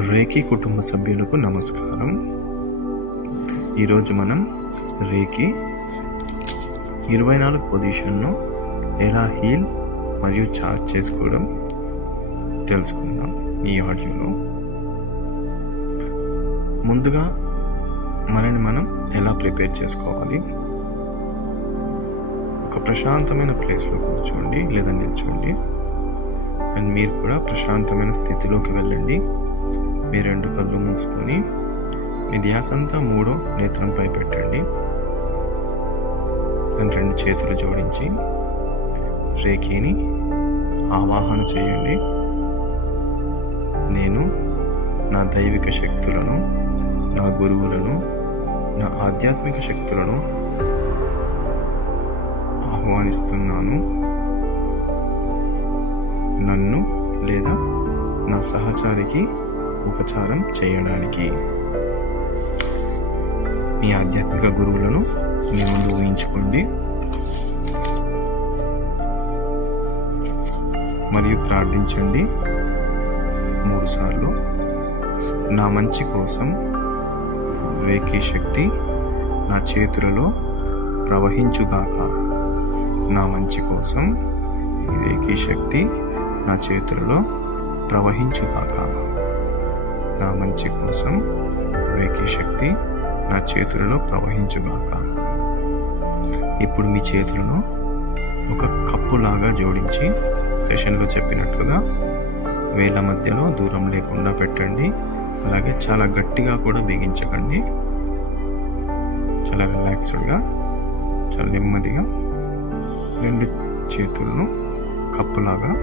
రేఖీ కుటుంబ సభ్యులకు నమస్కారం. ఈరోజు మనం రేఖీ 24 పొజిషన్ను ఎలా హీల్ మరియు చార్జ్ చేసుకోవడం తెలుసుకుందాం ఈ ఆడియోలో. ముందుగా మనని మనం ఎలా ప్రిపేర్ చేసుకోవాలి? ఒక ప్రశాంతమైన ప్లేస్లో కూర్చోండి లేదా నిల్చోండి. అండ్ మీరు కూడా ప్రశాంతమైన స్థితిలోకి వెళ్ళండి. మీ 2 కళ్ళు మూసుకొని మీ ధ్యాస అంతా 3వ నేత్రంపై పెట్టండి. అండ్ 2 చేతులు జోడించి రేఖీని ఆవాహన చేయండి. నేను నా దైవిక శక్తులను, నా గురువులను, నా ఆధ్యాత్మిక శక్తులను ఆహ్వానిస్తున్నాను. నన్ను లేదా నా సహచారికి ఉపచారం చేయడానికి. మీ ఆధ్యాత్మిక గురువులను మీ ముందు ఊహించుకోండి మరియు ప్రార్థించండి 3 సార్లు. నా మంచి కోసం రేఖీ శక్తి నా చేతులలో ప్రవహించుగాక. నా మంచి కోసం ఈ రేఖీ శక్తి నా చేతులలో ప్రవహించుగాక. నా మంచి కోసం రేఖీ శక్తి నా చేతులలో ప్రవహించుగాక. ఇప్పుడు మీ చేతులను ఒక కప్పులాగా జోడించి సెషన్లో చెప్పినట్లుగా వేళ్ళ మధ్యలో దూరం లేకుండా పెట్టండి. అలాగే చాలా గట్టిగా కూడా బిగించకండి. చాలా రిలాక్స్డ్గా, చాలా నెమ్మదిగా 2 చేతులను కప్పులాగా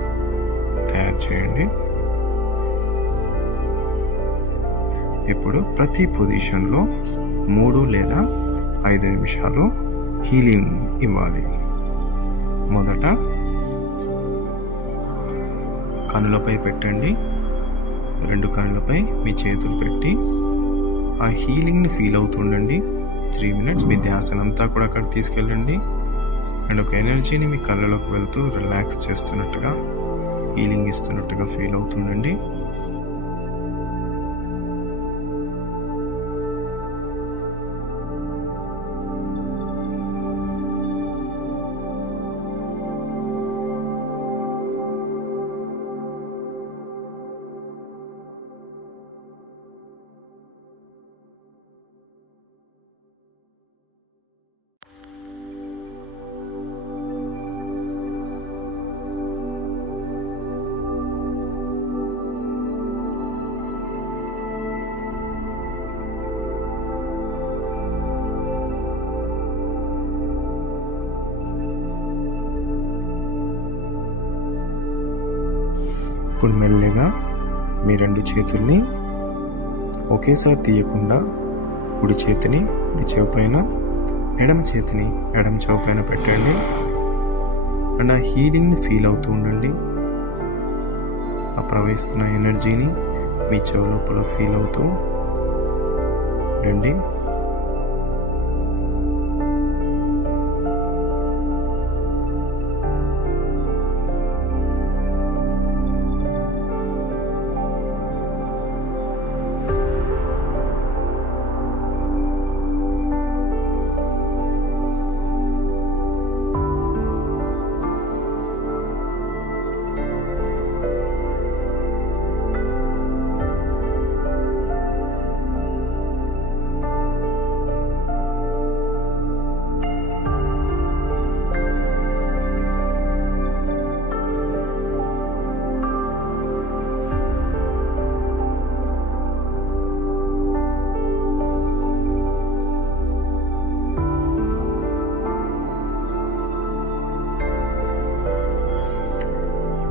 తయారు చేయండి. ఇప్పుడు ప్రతి పొజిషన్లో 3 లేదా 5 నిమిషాలు హీలింగ్ ఇవ్వాలి. మొదట కనులపై పెట్టండి. 2 కనులపై మీ చేతులు పెట్టి ఆ హీలింగ్ని ఫీల్ అవుతుండండి. 3 minutes మీ ధ్యాసనంతా కూడా అక్కడ తీసుకెళ్ళండి. అండ్ ఒక ఎనర్జీని మీ కళ్ళలోకి వెళ్తూ రిలాక్స్ చేస్తున్నట్టుగా, హీలింగ్ ఇస్తున్నట్టుగా ఫీల్ అవుతుండండి. ఇప్పుడు మెల్లగా మీ 2 చేతుల్ని ఒకేసారి తీయకుండా కుడి చేతిని కుడి చెవి పైన, ఎడమ చేతిని ఎడమ చెవి పైన పెట్టండి. అండ్ ఆ హీలింగ్ని ఫీల్ అవుతూ ఉండండి. ఆ ప్రవహిస్తున్న ఎనర్జీని మీ చెవి లోపల ఫీల్ అవుతూ ఉండండి.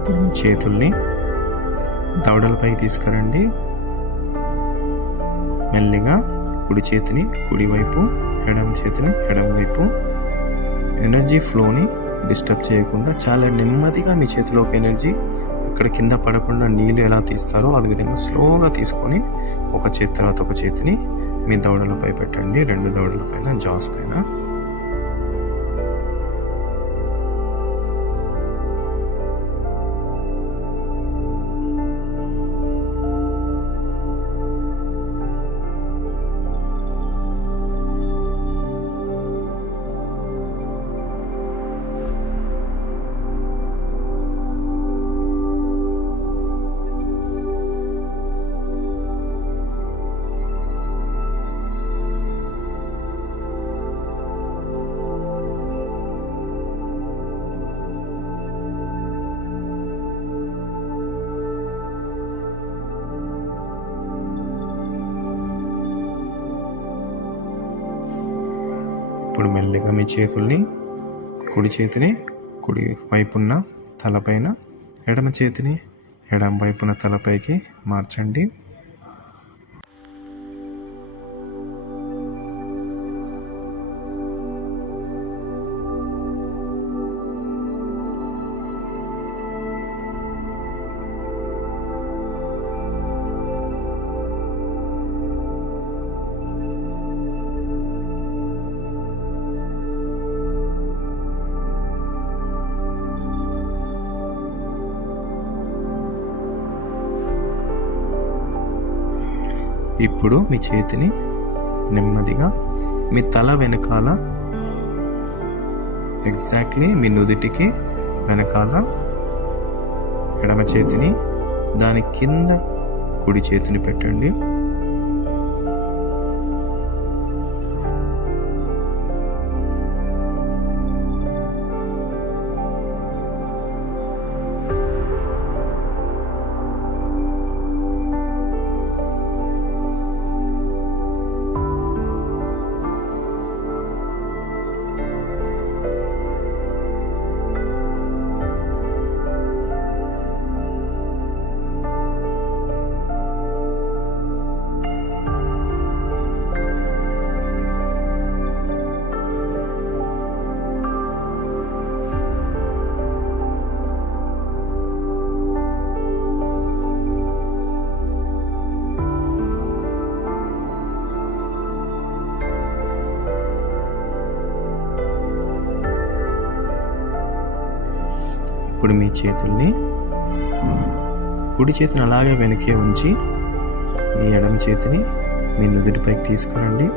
ఇప్పుడు మీ చేతుల్ని దవడలపై తీసుకురండి. మెల్లిగా కుడి చేతిని కుడివైపు, ఎడమ చేతిని ఎడమవైపు. ఎనర్జీ ఫ్లోని డిస్టర్బ్ చేయకుండా చాలా నెమ్మదిగా మీ చేతిలోకి ఎనర్జీ అక్కడ కింద పడకుండా నీళ్ళు ఎలా తీస్తారో అదే విధంగా స్లోగా తీసుకొని ఒక చేతి తర్వాత ఒక చేతిని మీ దవడలపై పెట్టండి. 2 దవడల పైన, జాస్ పైన. ఇప్పుడు మెల్లిగా మీ చేతుల్ని కుడి చేతిని కుడి వైపున్న తలపైన, ఎడమ చేతిని ఎడమ వైపున తలపైకి మార్చండి. ఇప్పుడు మీ చేతిని నెమ్మదిగా మీ తల వెనకాల, ఎగ్జాక్ట్లీ మీ నుదిటికి వెనకాల ఎడమ చేతిని, దాని కింద కుడి చేతిని పెట్టండి. ఇప్పుడు మీ చేతుల్ని, కుడి చేతిని అలాగే వెనకే ఉంచి మీ ఎడమ చేతిని మీ నుదుటిపైకి తీసుకురండి.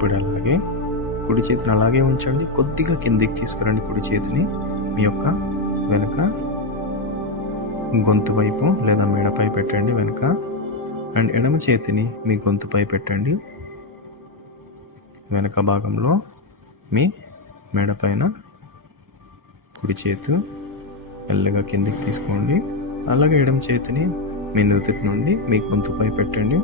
ఇప్పుడు అలాగే కుడి చేతిని అలాగే ఉంచండి. కొద్దిగా కిందికి తీసుకురండి. కుడి చేతిని మీ యొక్క వెనుక గొంతు వైపు లేదా మెడపై పెట్టండి వెనుక. అండ్ ఎడమ చేతిని మీ గొంతుపై పెట్టండి. వెనక భాగంలో మీ మెడపైన కుడి చేతు మెల్లగా కిందికి తీసుకోండి. అలాగే ఎడమ చేతిని మీ నుదుటి నుండి మీ గొంతుపై పెట్టండి.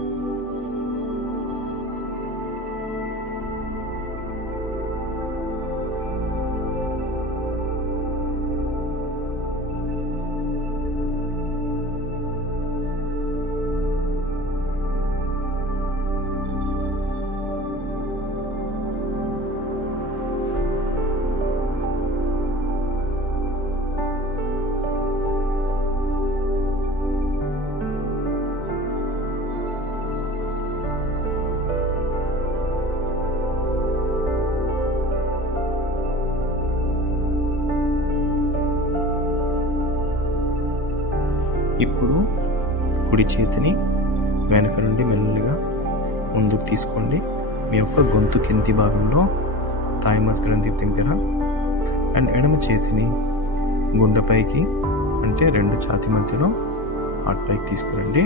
ఇప్పుడు కుడి చేతిని వెనక నుండి మెల్లగా ముందుకు తీసుకోండి. మీ యొక్క గొంతు కింది భాగంలో థైమస్ గ్రంథి దగ్గర, అండ్ ఎడమ చేతిని గుండెపైకి, అంటే రెండు ఛాతీ మధ్యలో హార్ట్ పైకి తీసుకురండి.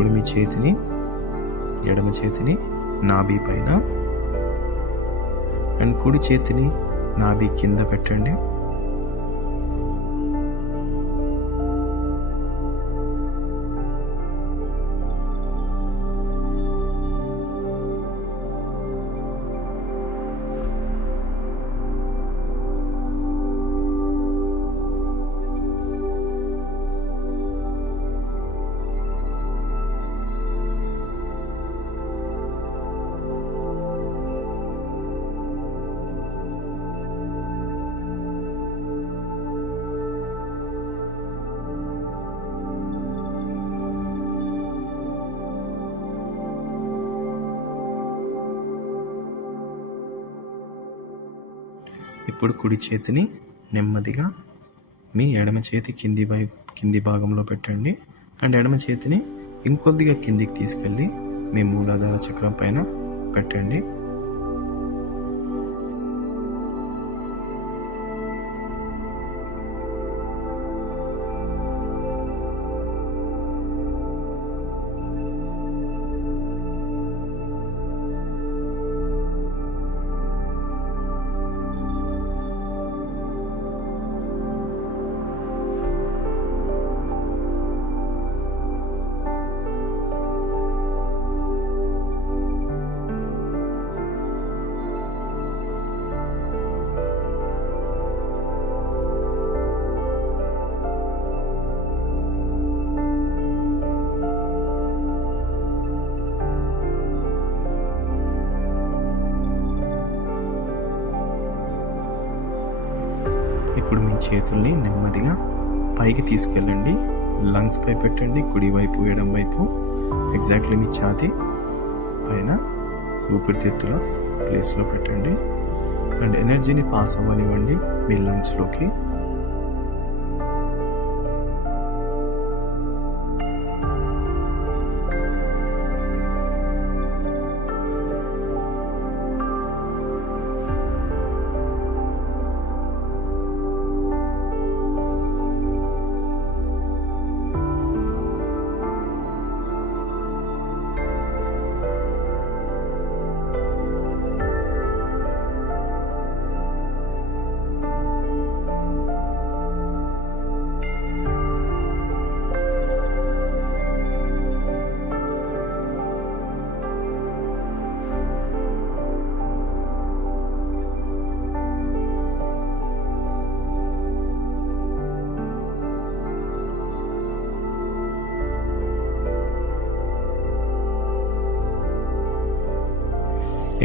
ఇప్పుడు మీ చేతిని, ఎడమ చేతిని నాభి పైన అండ్ కుడి చేతిని నాభి కింద పెట్టండి. ఇప్పుడు కుడి చేతిని నెమ్మదిగా మీ ఎడమ చేతి కింది భాగంలో పెట్టండి అండ్ ఎడమ చేతిని ఇంకొద్దిగా కిందికి తీసుకెళ్ళి మీ మూలాధార చక్రం పైన పెట్టండి. ఇప్పుడు మీ చేతుల్ని నెమ్మదిగా పైకి తీసుకెళ్ళండి. లంగ్స్ పై పెట్టండి, కుడివైపు ఎడం వైపు ఎగ్జాక్ట్లీ మీ ఛాతీ పైన ఊపిరితిత్తుల ప్లేస్లో పెట్టండి అండ్ ఎనర్జీని పాస్ అవ్వనివ్వండి మీ లంగ్స్లోకి.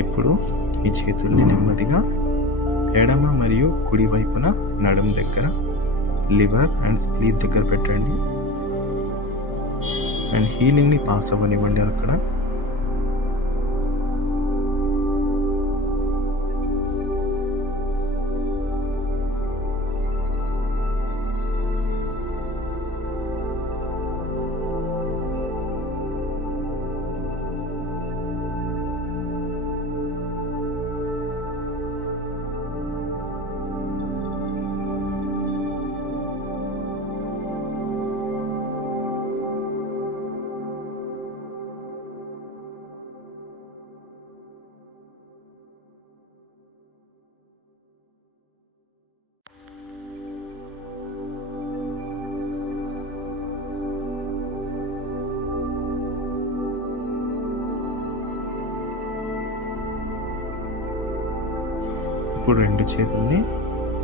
ఇప్పుడు ఈ చేతుల్ని నెమ్మదిగా ఎడమ మరియు కుడి వైపున నడుము దగ్గర, లివర్ అండ్ స్ప్లీట్ దగ్గర పెట్టండి అండ్ హీలింగ్ని పాస్ అవ్వనివ్వండి అక్కడ. ఇప్పుడు రెండు చేతుల్ని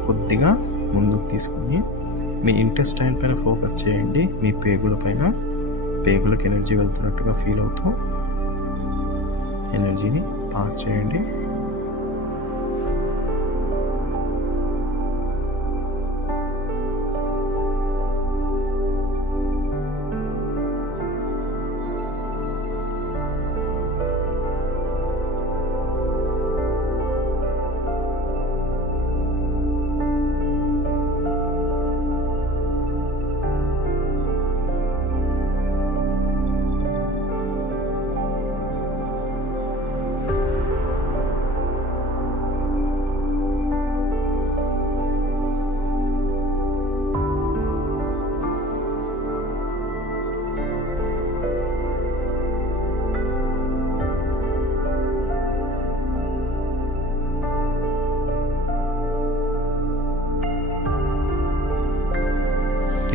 కొద్దిగా ముందుకు తీసుకొని మీ ఇంటెస్టైన్ పైన ఫోకస్ చేయండి. మీ పేగుల పైన, పేగులకు ఎనర్జీ వెళ్తున్నట్టుగా ఫీల్ అవుతూ ఎనర్జీని పాస్ చేయండి.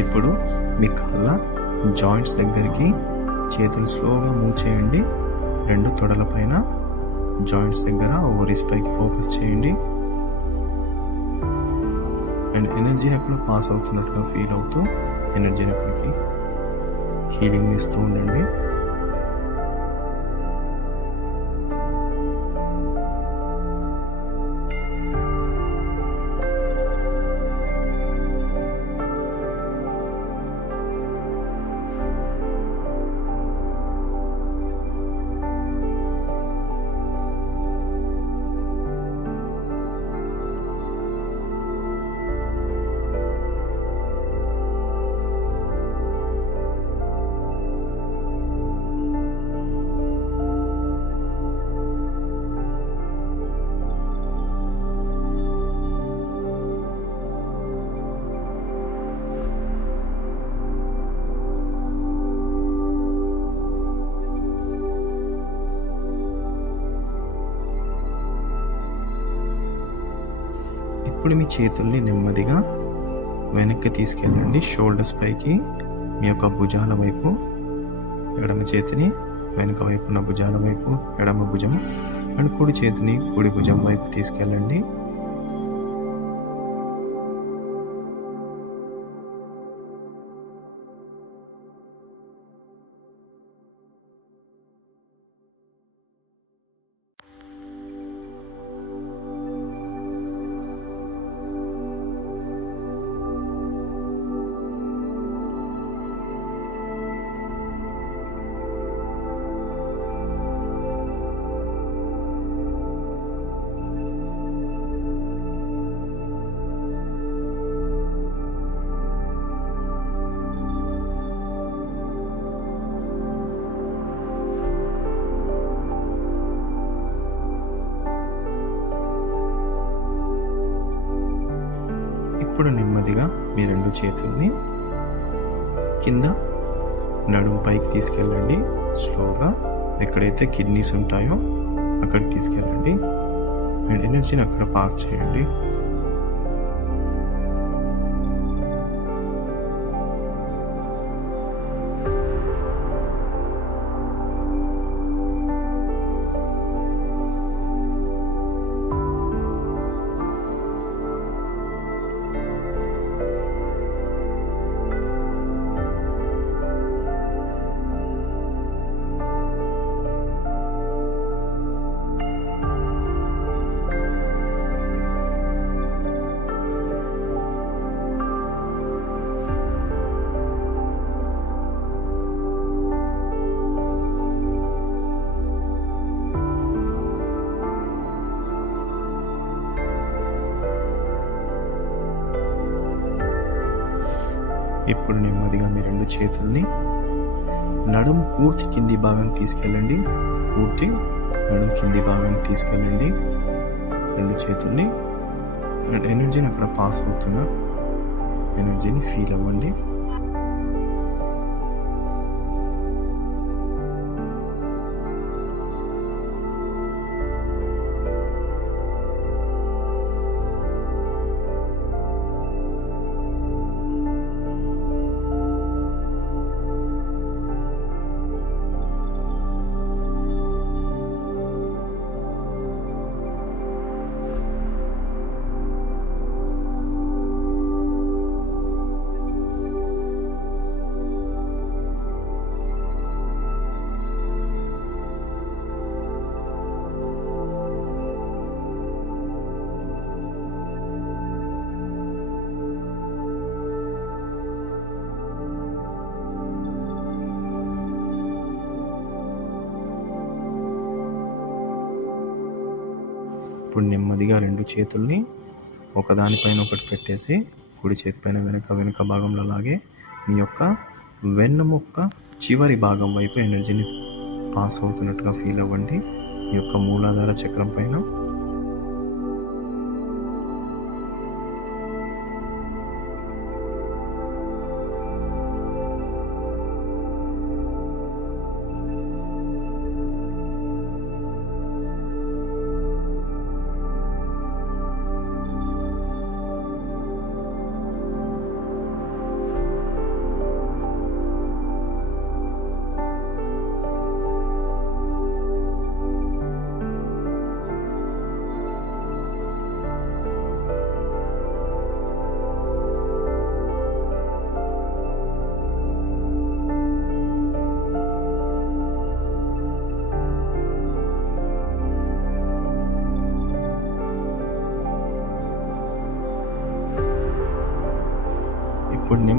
ఇప్పుడు మీ కాళ్ళ జాయింట్స్ దగ్గరికి చేతులు స్లోగా మూవ్ చేయండి. 2 తొడల పైన జాయింట్స్ దగ్గర ఓవరీస్ పైకి ఫోకస్ చేయండి. అండ్ ఎనర్జీని అక్కడ పాస్ అవుతున్నట్టుగా ఫీల్ అవుతూ ఎనర్జీని అక్కడికి హీలింగ్ ఇస్తూ ఉండండి. ఇప్పుడు మీ చేతుల్ని నెమ్మదిగా వెనక్కి తీసుకెళ్ళండి. షోల్డర్స్ పైకి మీ యొక్క భుజాల వైపు, ఎడమ చేతిని వెనక వైపు ఉన్న భుజాల వైపు ఎడమ భుజం, అండ్ కుడి చేతిని కుడి భుజం వైపు తీసుకెళ్ళండి. ఇప్పుడు నెమ్మదిగా మీ 2 చేతుల్ని కింద నడుము పైకి తీసుకెళ్ళండి. స్లోగా ఎక్కడైతే కిడ్నీస్ ఉంటాయో అక్కడికి తీసుకెళ్ళండి అండ్ ఎనర్జీని అక్కడ పాస్ చేయండి. ఇప్పుడు నెమ్మదిగా మీ 2 చేతుల్ని నడుము పూర్తి కింది భాగాన్ని తీసుకెళ్ళండి. పూర్తి నడుము కింది భాగాన్ని తీసుకెళ్ళండి 2 చేతుల్ని. అండ్ ఎనర్జీని అక్కడ పాస్ అవుతున్న ఎనర్జీని ఫీల్ అవ్వండి. ఇప్పుడు నెమ్మదిగా 2 చేతుల్ని ఒకదానిపైన ఒకటి పెట్టేసి కుడి చేతి పైన వెనక భాగంలో లాగే మీ యొక్క వెన్నుముక్క చివరి భాగం వైపు ఎనర్జీని పాస్ అవుతున్నట్టుగా ఫీల్ అవ్వండి. మీ యొక్క మూలాధార చక్రం పైన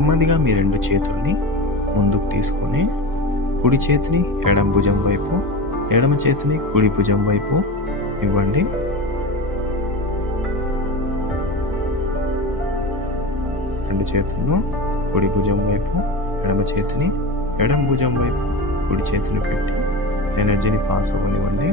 నెమ్మదిగా మీ 2 చేతుల్ని ముందుకు తీసుకొని కుడి చేతిని ఎడమ భుజం వైపు, ఎడమ చేతిని కుడి భుజం వైపు ఇవ్వండి. రెండు చేతులను కుడి భుజం వైపు, ఎడమ చేతిని ఎడమ భుజం వైపు, కుడి చేతిని పెట్టి ఎనర్జీని పాస్ అవ్వనివ్వండి.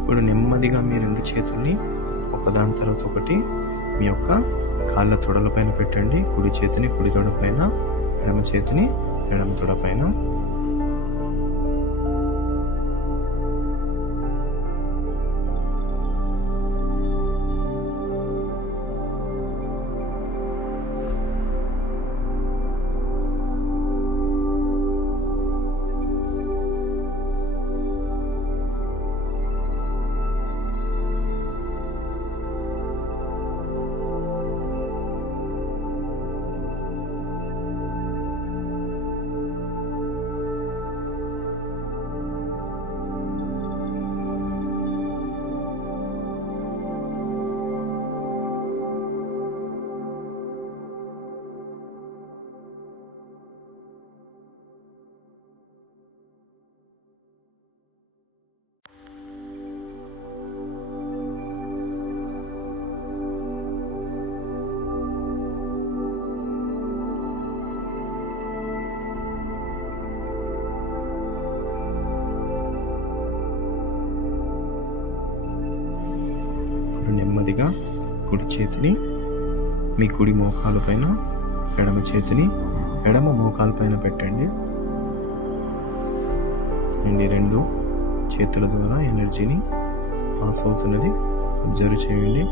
ఇప్పుడు నెమ్మదిగా మీ 2 చేతుల్ని ఒకదాని తర్వాత ఒకటి మీ యొక్క కాళ్ళ తొడలపైన పెట్టండి. కుడి చేతిని కుడి తొడపైన, ఎడమ చేతిని ఎడమ తొడపైన. నెమ్మదిగా కుడి చేతిని మీ కుడి మోకాలు పైన, ఎడమ చేతిని ఎడమ మోకాలు పైన పెట్టండి. అండ్ 2 చేతుల ద్వారా ఎనర్జీని పాస్ అవుతున్నది అబ్జర్వ్ చేయండి.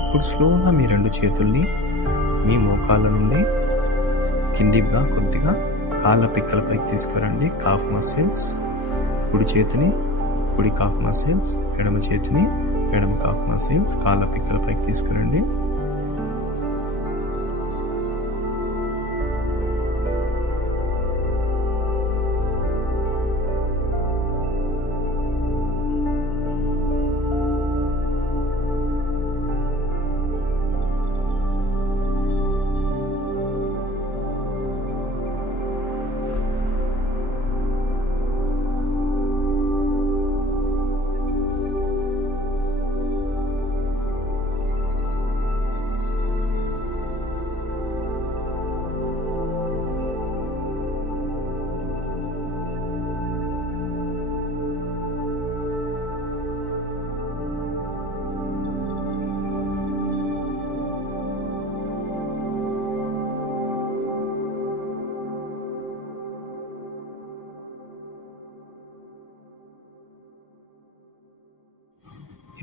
ఇప్పుడు స్లోగా మీ 2 చేతుల్ని మీ మోకాళ్ళ నుండి కిందిగా కొద్దిగా కాళ్ళ పిక్కలపైకి తీసుకురండి. కాఫ్ మసిల్స్, కుడి చేతిని కుడి కాఫ్ మసిల్స్, ఎడమ చేతిని ఎడమ కాఫ్ మసిల్స్ కాళ్ళ పిక్కలపైకి తీసుకురండి.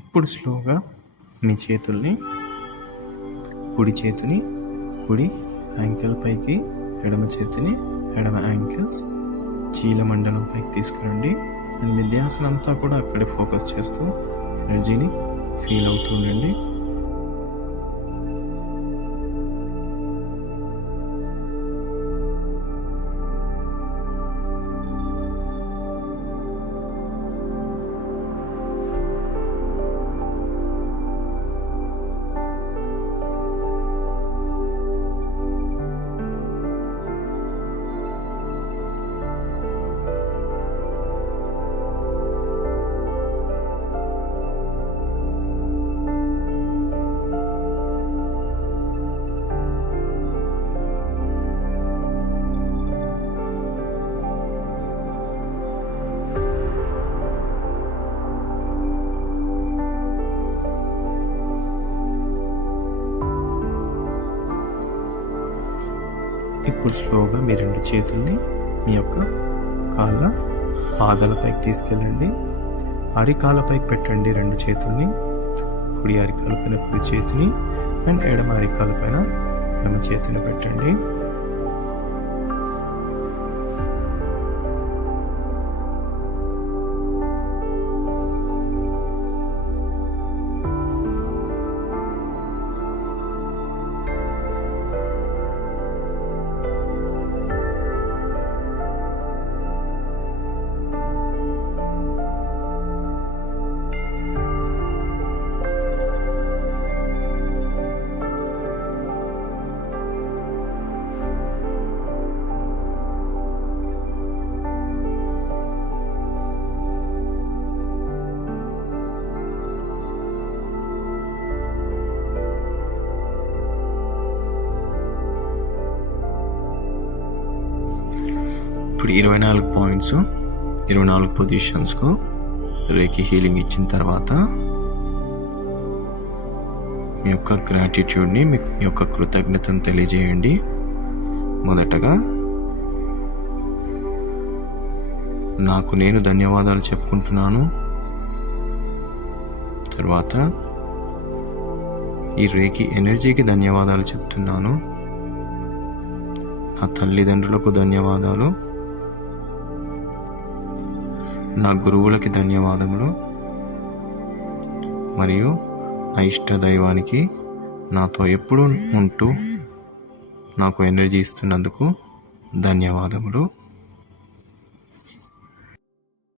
ఇప్పుడు స్లోగా మీ చేతుల్ని కుడి చేతిని కుడి యాంకిల్ పైకి, ఎడమ చేతిని ఎడమ యాంకిల్స్, చీలమండలం పైకి తీసుకురండి. అండ్ మీ ధ్యాసనంతా కూడా అక్కడే ఫోకస్ చేస్తూ ఎనర్జీని ఫీల్ అవుతుండండి. ఇప్పుడు స్లోగా మీ 2 చేతుల్ని మీ యొక్క కాళ్ళ పాదాలపైకి తీసుకెళ్ళండి. అరికాలపైకి పెట్టండి 2 చేతుల్ని. కుడి అరికాల పైన కుడి చేతిని అండ్ ఎడమ అరికాల పైన ఎడమ చేతిని పెట్టండి. ఇప్పుడు 24 పాయింట్స్ 24 పొజిషన్స్కు రేకి హీలింగ్ ఇచ్చిన తర్వాత మీ యొక్క గ్రాటిట్యూడ్ని, మీ యొక్క కృతజ్ఞతను తెలియజేయండి. మొదటగా నాకు నేను ధన్యవాదాలు చెప్పుకుంటున్నాను. తర్వాత ఈ రేకి ఎనర్జీకి ధన్యవాదాలు చెప్తున్నాను. నా తల్లిదండ్రులకు ధన్యవాదాలు, నా గురువులకి ధన్యవాదములు, మరియు నా ఇష్ట దైవానికి నాతో ఎప్పుడూ ఉంటూ నాకు ఎనర్జీ ఇస్తున్నందుకు ధన్యవాదములు.